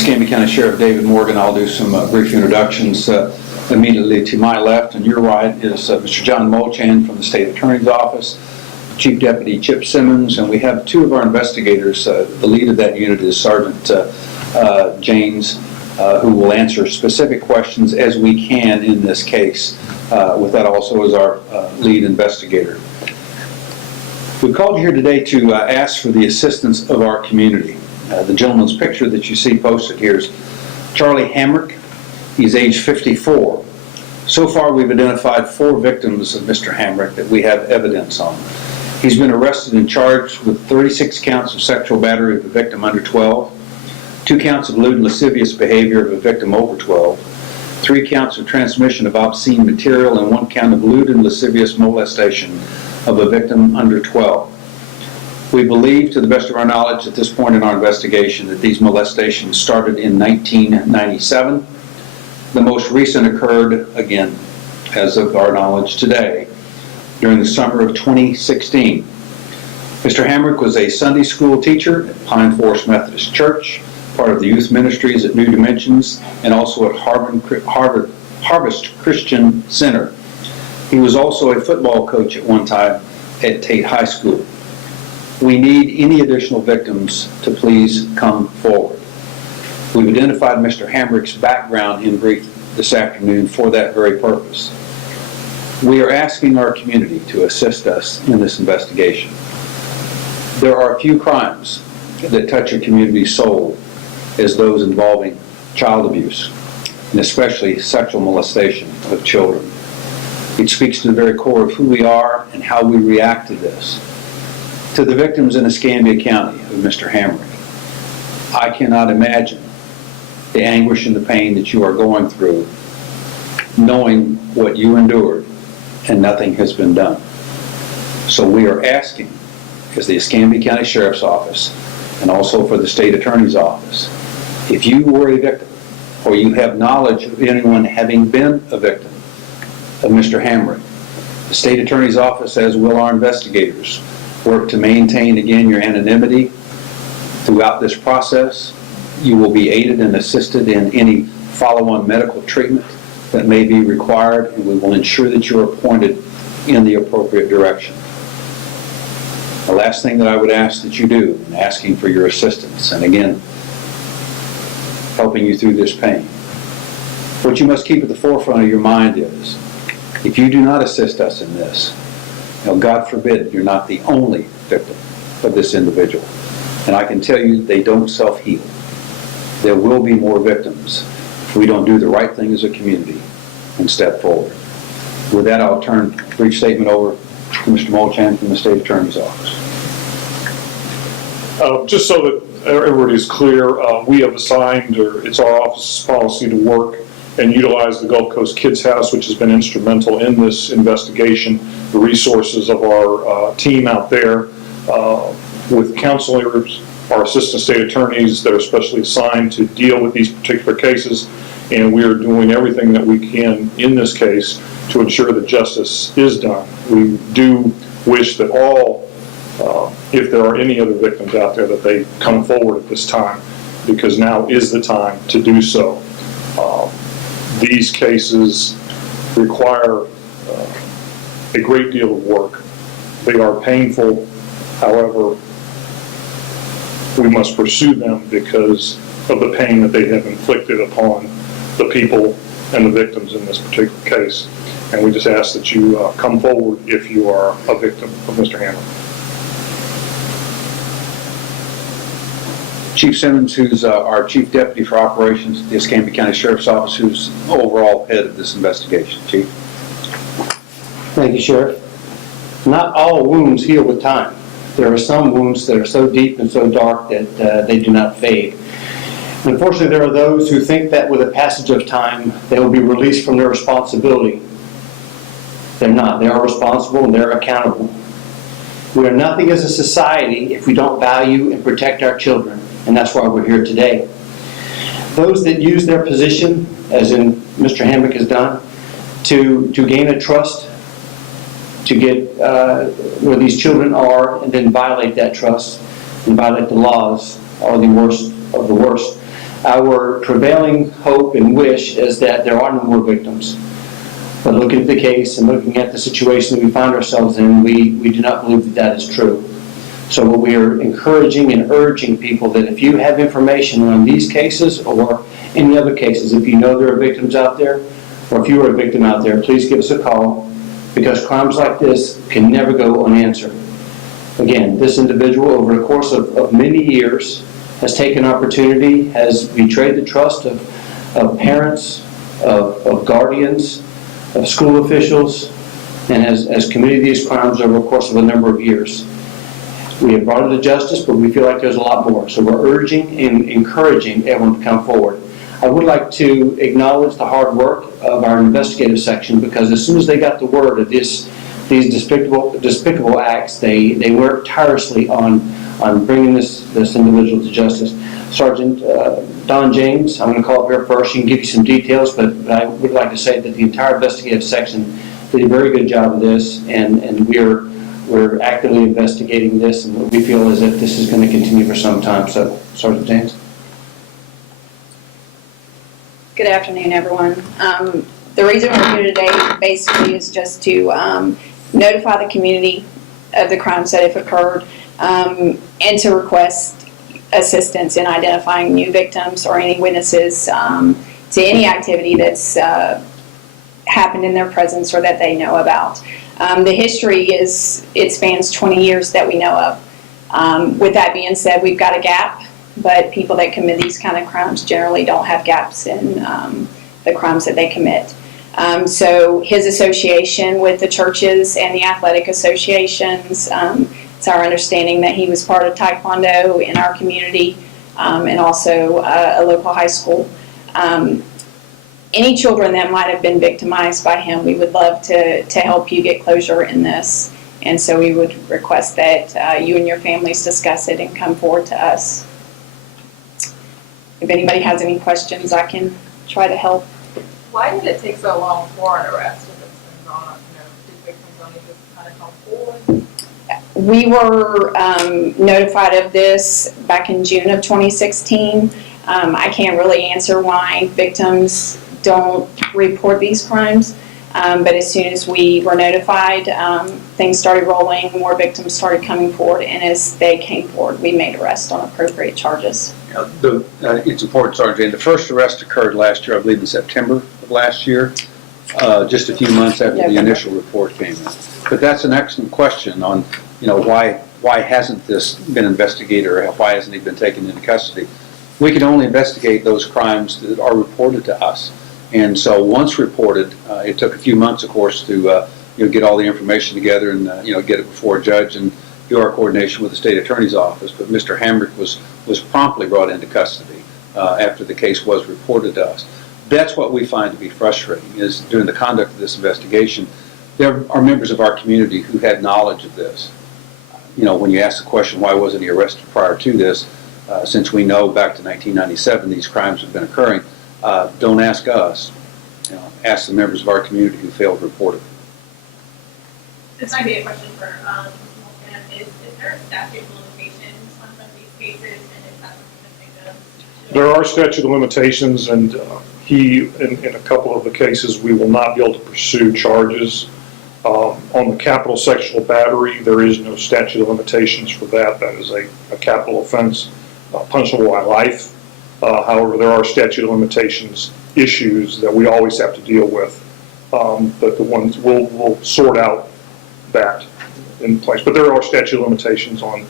Escambia County Sheriff David Morgan. I'll do some brief introductions. Immediately to my left and your right is Mr. John Molchan from the State Attorney's Office, Chief Deputy Chip Simmons, and we have two of our investigators. The lead of that unit is Sergeant James, who will answer specific questions as we can in this case. With that also is our lead investigator. We called you here today to ask for the assistance of our community. The gentleman's picture that you see posted here is Charlie Hammerick. He's age 54. So far, we've identified 4 victims of Mr. Hammerick that we have evidence on. He's been arrested and charged with 36 counts of sexual battery of a victim under 12, 2 counts of lewd and lascivious behavior of a victim over 12, 3 counts of transmission of obscene material, and 1 count of lewd and lascivious molestation of a victim under 12. We believe, to the best of our knowledge at this point in our investigation, that these molestations started in 1997. The most recent occurred, again, as of our knowledge today, during the summer of 2016. Mr. Hammerick was a Sunday school teacher at Pine Forest Methodist Church, part of the youth ministries at New Dimensions, and also at Harvest Christian Center. He was also a football coach at one time at Tate High School. We need any additional victims to please come forward. We've identified Mr. Hammerick's background in brief this afternoon for that very purpose. We are asking our community to assist us in this investigation. There are a few crimes that touch a community's soul as those involving child abuse, and especially sexual molestation of children. It speaks to the very core of who we are and how we react to this. To the victims in Escambia County of Mr. Hammerick, I cannot imagine the anguish and the pain that you are going through, knowing what you endured and nothing has been done. So we are asking, as the Escambia County Sheriff's Office and also for the State Attorney's Office, if you were a victim or you have knowledge of anyone having been a victim of Mr. Hammerick, the State Attorney's Office, as will our investigators, work to maintain, again, your anonymity throughout this process. You will be aided and assisted in any follow-on medical treatment that may be required, and we will ensure that you are pointed in the appropriate direction. The last thing that I would ask that you do in asking for your assistance, and again, helping you through this pain, what you must keep at the forefront of your mind is, if you do not assist us in this, now, God forbid you're not the only victim of this individual. And I can tell you they don't self-heal. There will be more victims if we don't do the right thing as a community and step forward. With that, I'll turn a brief statement over to Mr. Molchan from the State Attorney's Office. Just so that everybody is clear, we have assigned, or it's our office's policy to work and utilize the Gulf Coast Kids House, which has been instrumental in this investigation, the resources of our team out there with counselors, our assistant state attorneys that are specially assigned to deal with these particular cases, and we are doing everything that we can in this case to ensure that justice is done. We do wish that all, if there are any other victims out there, that they come forward at this time, because now is the time to do so. These cases require a great deal of work. They are painful, however, we must pursue them because of the pain that they have inflicted upon the people and the victims in this particular case. And we just ask that you come forward if you are a victim of Mr. Hammerick. Chief Simmons, who's our Chief Deputy for Operations at the Escambia County Sheriff's Office, who's overall head of this investigation. Chief. Thank you, Sheriff. Not all wounds heal with time. There are some wounds that are so deep and so dark that they do not fade. Unfortunately, there are those who think that with the passage of time, they will be released from their responsibility. They're not. They are responsible and they're accountable. We are nothing as a society if we don't value and protect our children, and that's why we're here today. Those that use their position, as in Mr. Hammerick has done, to gain a trust, to get where these children are, and then violate that trust and violate the laws, are the worst of the worst. Our prevailing hope and wish is that there are no more victims. But looking at the case and looking at the situation that we find ourselves in, we do not believe that that is true. So what we are encouraging and urging people that if you have information on these cases or any other cases, if you know there are victims out there, or if you are a victim out there, please give us a call, because crimes like this can never go unanswered. Again, this individual, over the course of many years, has taken opportunity, has betrayed the trust of parents, of guardians, of school officials, and has committed these crimes over the course of a number of years. We have brought it to justice, but we feel like there's a lot more. So we're urging and encouraging everyone to come forward. I would like to acknowledge the hard work of our investigative section, because as soon as they got the word of these despicable acts, they worked tirelessly on bringing this individual to justice. Sergeant Don James, I'm going to call up here first. She can give you some details, but I would like to say that the entire investigative section did a very good job of this, and we're actively investigating this, and we feel as if this is going to continue for some time. So, Sergeant James. Good afternoon, everyone. The reason we're here today basically is just to notify the community of the crimes that have occurred, and to request assistance in identifying new victims or any witnesses to any activity that's happened in their presence or that they know about. The history it spans 20 years that we know of. With that being said, we've got a gap, but people that commit these kind of crimes generally don't have gaps in the crimes that they commit. So his association with the churches and the athletic associations, it's our understanding that he was part of Taekwondo in our community, and also a local high school. Any children that might have been victimized by him, we would love to help you get closure in this. And so we would request that you and your families discuss it and come forward to us. If anybody has any questions, I can try to help. Why did it take so long for an arrest if it's been gone? Did victims only just kind of come forward? We were notified of this back in June of 2016. I can't really answer why victims don't report these crimes, but as soon as we were notified, things started rolling, more victims started coming forward, and as they came forward, we made arrests on appropriate charges. It's important, Sergeant. The first arrest occurred last year, I believe in September of last year, just a few months after the initial report came in. But that's an excellent question on, why hasn't this been investigated, or why hasn't he been taken into custody? We can only investigate those crimes that are reported to us. And so once reported, it took a few months, of course, to get all the information together and get it before a judge and do our coordination with the state attorney's office. But Mr. Hammerick was promptly brought into custody after the case was reported to us. That's what we find to be frustrating, is during the conduct of this investigation, there are members of our community who had knowledge of this. When you ask the question, why wasn't he arrested prior to this, since we know back to 1997 these crimes have been occurring, don't ask us. Ask the members of our community who failed to report it. This might be a question for is there a statute of limitations on some of these cases, and is that something that they There are statute of limitations, and in a couple of the cases, we will not be able to pursue charges. On the capital sexual battery, there is no statute of limitations for that. That is a capital offense, punishable by life. However, there are statute of limitations issues that we always have to deal with, but the ones we'll sort out that in place. But there are statute of limitations on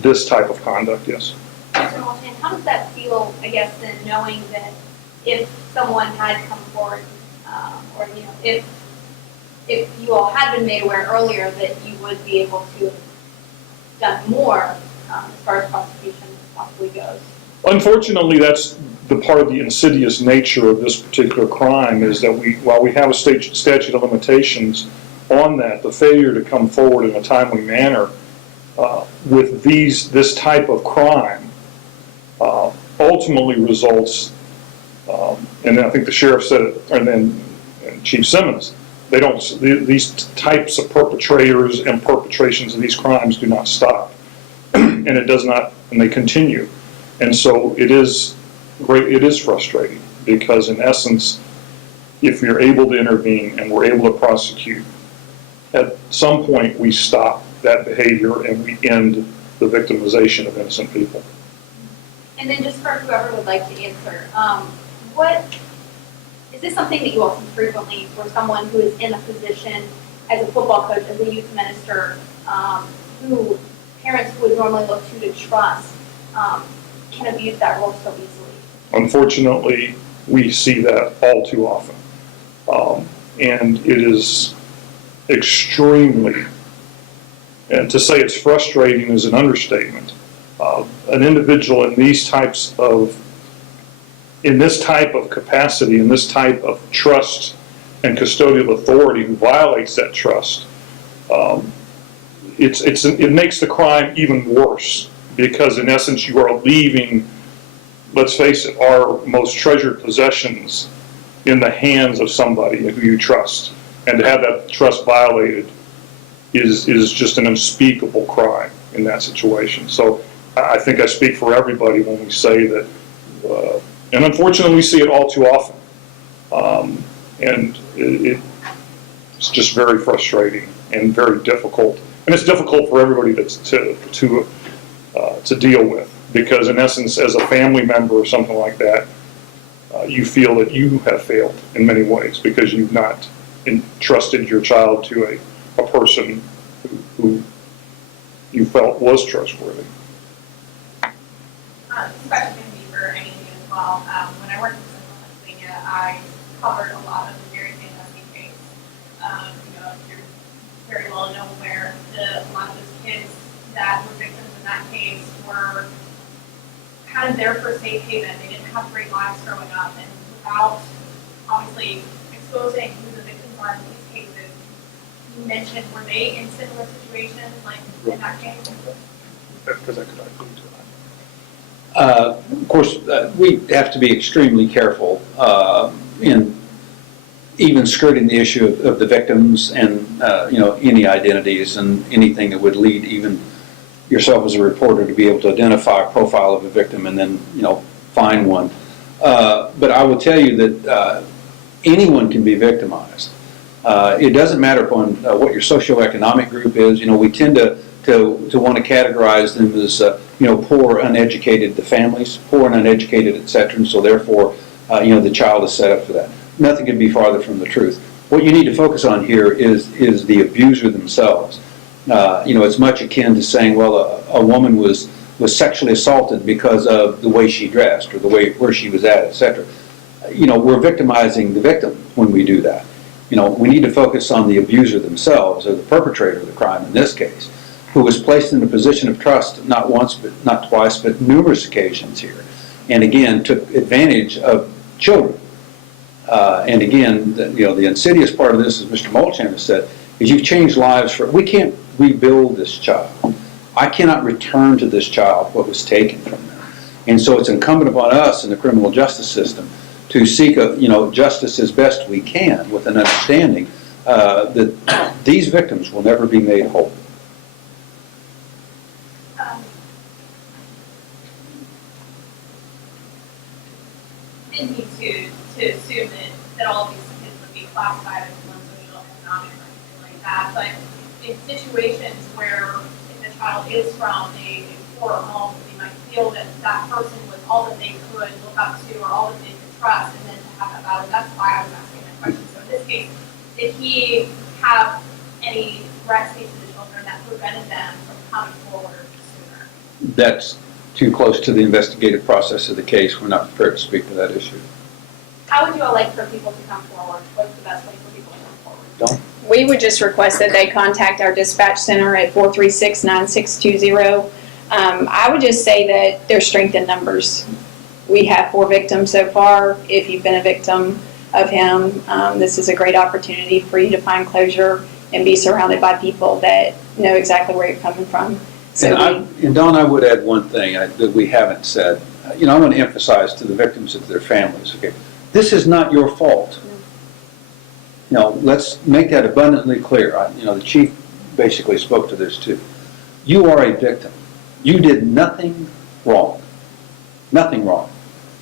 this type of conduct, yes. Mr. Moulton, how does that feel, I guess, then knowing that if someone had come forward, or if you all had been made aware earlier, that you would be able to have done more as far as prosecution possibly goes? Unfortunately, that's the part of the insidious nature of this particular crime, is that while we have a statute of limitations on that, the failure to come forward in a timely manner with this type of crime ultimately results, and I think the sheriff said it, and then Chief Simmons, these types of perpetrators and perpetrations of these crimes do not stop, and it does not, and they continue. And so it is It is frustrating because in essence, if you're able to intervene and we're able to prosecute, at some point we stop that behavior and we end the victimization of innocent people. And then just for whoever would like to answer, what, is this something that you all see frequently for someone who is in a position as a football coach, as a youth minister, who parents would normally look to trust, can abuse that role so easily? Unfortunately, we see that all too often. And it is extremely, and to say it's frustrating is an understatement. An individual in this type of capacity, in this type of trust and custodial authority who violates that trust, it makes the crime even worse because in essence you are leaving, let's face it, our most treasured possessions in the hands of somebody who you trust. And to have that trust violated is just an unspeakable crime in that situation. So I think I speak for everybody when we say that, and unfortunately we see it all too often. And it's just very frustrating and very difficult. And it's difficult for everybody to deal with, because in essence, as a family member or something like that, you feel that you have failed in many ways because you've not entrusted your child to a person who you felt was trustworthy. This question can be for any of you as well. When I worked in Central Pennsylvania, I covered a lot of the very same case. You're very well known where a lot of those kids that were victims in that case were kind of their first safe haven. They didn't have great lives growing up, and without obviously exposing who the victims are in these cases, you mentioned, were they in similar situations like in that case? Because I could include Of course, we have to be extremely careful in even skirting the issue of the victims and any identities and anything that would lead even yourself as a reporter to be able to identify a profile of a victim and then find one. But I will tell you that anyone can be victimized. It doesn't matter upon what your socioeconomic group is. We tend to want to categorize them as poor, uneducated, the families, poor and uneducated, etc. And so therefore, the child is set up for that. Nothing could be farther from the truth. What you need to focus on here is the abuser themselves. It's much akin to saying, well, a woman was sexually assaulted because of the way she dressed or where she was at, etc. We're victimizing the victim when we do that. We need to focus on the abuser themselves, or the perpetrator of the crime in this case, who was placed in a position of trust not once, but not twice, but numerous occasions here, and again took advantage of children. And again, the insidious part of this, as Mr. Molchan has said, is you've changed lives we can't rebuild this child. I cannot return to this child what was taken from them. And so it's incumbent upon us in the criminal justice system to seek justice as best we can with an understanding that these victims will never be made whole. Didn't mean to assume that all of these kids would be classified as one social economic or anything like that, but in situations where if the child is from a poor home, they might feel that that person was all that they could look up to or all that they could trust, and then to have that battle. That's why I was asking that question. So in this case, did he have any threats to the children that prevented them from coming forward sooner? That's too close to the investigative process of the case. We're not prepared to speak to that issue. How would you all like for people to come forward? What's the best way for people to come forward? Don? We would just request that they contact our dispatch center at 436-9620. I would just say that there's strength in numbers. We have 4 victims so far. If you've been a victim of him, this is a great opportunity for you to find closure and be surrounded by people that know exactly where you're coming from. So And Don, I would add one thing that we haven't said. I want to emphasize to the victims and their families, okay, this is not your fault. Let's make that abundantly clear. The chief basically spoke to this too. You are a victim. You did nothing wrong. Nothing wrong.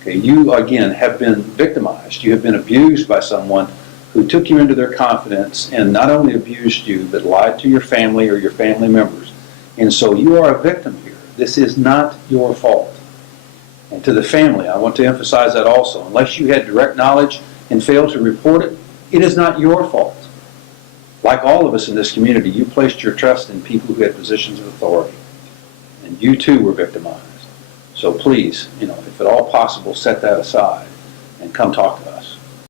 Okay, you, again, have been victimized. You have been abused by someone who took you into their confidence and not only abused you, but lied to your family or your family members. And so you are a victim here. This is not your fault. And to the family, I want to emphasize that also. Unless you had direct knowledge and failed to report it, it is not your fault. Like all of us in this community, you placed your trust in people who had positions of authority. And you too were victimized. So please, if at all possible, set that aside and come talk to us.